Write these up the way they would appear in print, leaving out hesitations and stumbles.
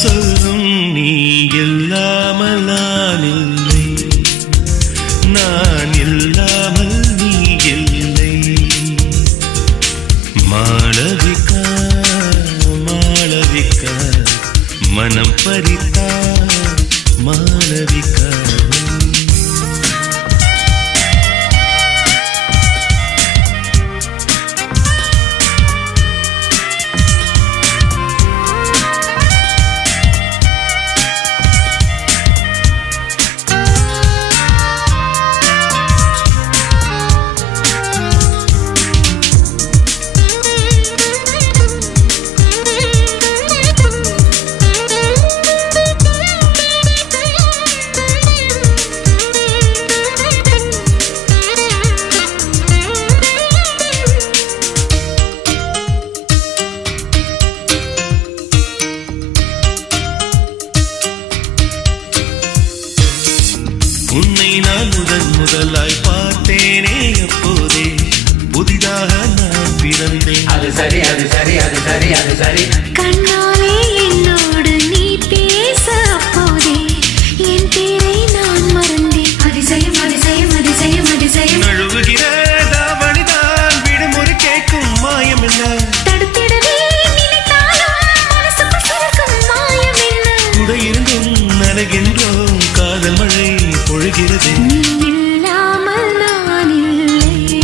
சொல்லும் நீ இல்லாமல் நான் இல்லை, நான் இல்லாமல் நீ இல்லை. மாளவிகா மாளவிகா மனம் பறித்தா மாளவிகா. உன்னை நான் முதலாய் பார்த்தேனே அப்போதே, புதிதாக நான் பிறந்தேன். அது சரி அது சரி அது சரி அது சரி. கண்ணாலே என்னோடு நீ பேச அப்போதே என் பேரை நான் மறந்தேன். அதிசயம் அதிசயம் அதிசயம் அதிசயம். நழுவுகிற தாவணிதான் விடுமுறை கேட்கும் மாயம் என்ன, தடுத்திடவே நினைத்தாலும் மனசுக்குள் சிறக்கும் மாயம் என்ன. கூட இருந்தும் நலகின்றோம் காதல் மழை பொழுகிறது. நீ இல்லாமல் நான் இல்லை,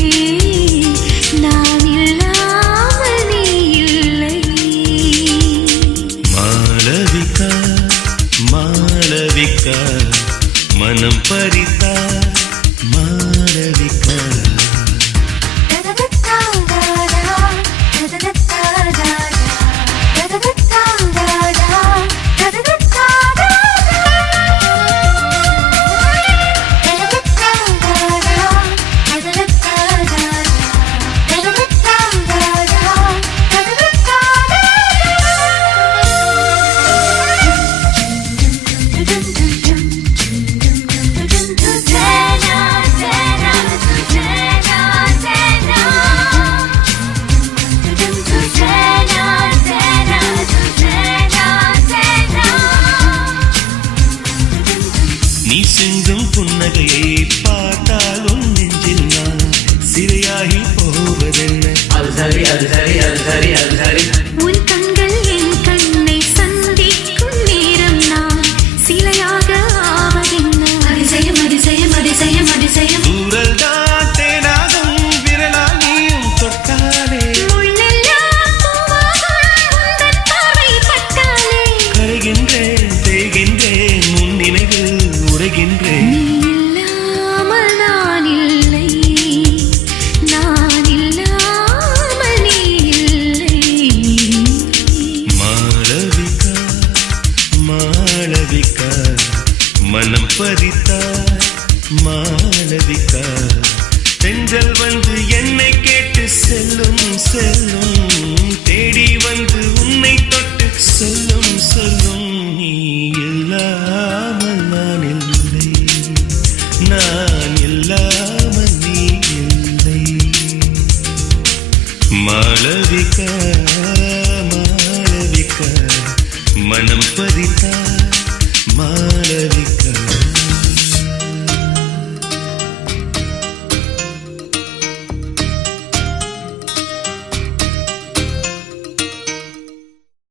நான் இல்லாமல் நீ இல்லை. மாளவிகா மாளவிகா மனம் பறித்தா மாளவிகா. நீ சிந்தும் புன்னகையை பார்த்தாலும் நெஞ்சில் நான் சிறையாகி போவதென்ன. அது சரி அது சரி அது சரி அது சரி. உன் கண்கள் என் கண்ணை சந்திக்கும் நேரம் நான் சிலையாக ஆவதென்ன. அதிசயம் அதிசயம் அதிசயம் அதிசயம். ஊரல் தான் தேனாகும் விரலால் நீயும் தொட்டாலே, முள்ளெல்லாம் பூவாகும் உந்தன் பார்வை பட்டாலே. கரைகின்றேன் தேய்கின்றேன் உன் நினைவில் உரைகின்றேன். நீ இல்லாமல் நான் இல்லை, நான் இல்லாமல் நீ இல்லை. மாளவிகா மாளவிகா மனம் பறித்தா மாளவிகா. தென்றல் வந்து என்னை கேட்டு செல்லும் செல்லும், தேடி வந்து உன்னை தொட்டு சொல்லும் சொல்லும். நீ இல்லாமல் நான் இல்லை, நான் இல்லாமல் நீ இல்லை. மாளவிகா